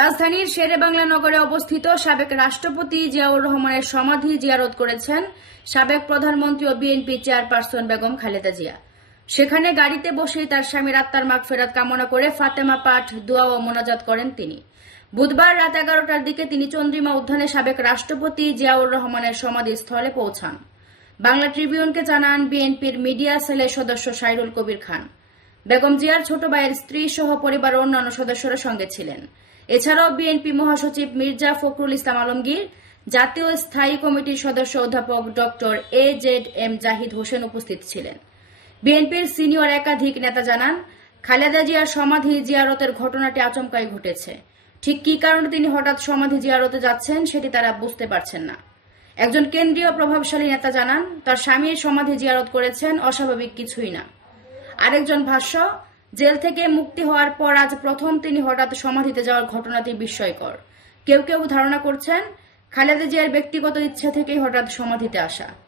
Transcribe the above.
রাজধানীর শেরে বাংলা নগরে অবস্থিত সাবেক রাষ্ট্রপতি জিয়াউর রহমানের সমাধি জিয়ারত করেছেন সাবেক প্রধানমন্ত্রী ও বিএনপি চেয়ারপারসন বেগম খালেদা জিয়া। সেখানে গাড়িতে বসেই তার স্বামীর আত্মার মাগ ফেরাত কামনা করে ফাতেমা পাঠ, দোয়া ও মোনাজাত করেন তিনি। বুধবার রাত এগারোটার দিকে তিনি চন্দ্রিমা উদ্যানে সাবেক রাষ্ট্রপতি জিয়াউর রহমানের সমাধিস্থলে পৌঁছান। বাংলা ট্রিবিউনকে জানান বিএনপির মিডিয়া সেলের সদস্য সাইরুল কবির খান। বেগম জিয়ার ছোট ভাইয়ের স্ত্রী সহ পরিবারের অন্যান্য সদস্যরা সঙ্গে ছিলেন। এছাড়াও বিএনপি মহাসচিব মির্জা ফখরুল ইসলাম আলমগীর, জাতীয় স্থায়ী কমিটির সদস্য অধ্যাপক doctor A Z M Zahid Hossain উপস্থিত ছিলেন। বিএনপির সিনিয়র একাধিক নেতা জানান, খালেদা জিয়ার সমাধি জিয়ারতের ঘটনাটি আচমকাই ঘটেছে। ঠিক কী কারণে তিনি হঠাৎ সমাধি জিয়ারতে যাচ্ছেন সেটি তারা বুঝতে পারছেন না। একজন কেন্দ্রীয় প্রভাবশালী নেতা জানান, তার স্বামীর সমাধি জিয়ারত করেছেন অস্বাভাবিক কিছুই না। আরেকজন ভাষ্য, জেল থেকে মুক্তি হওয়ার পর আজ প্রথম তিনি হঠাৎ সমাধিতে যাওয়ার ঘটনাটি বিস্ময়কর। কেউ কেউ ধারণা করছেন, খালেদা জিয়ার ব্যক্তিগত ইচ্ছা থেকেই হঠাৎ সমাধিতে আসা।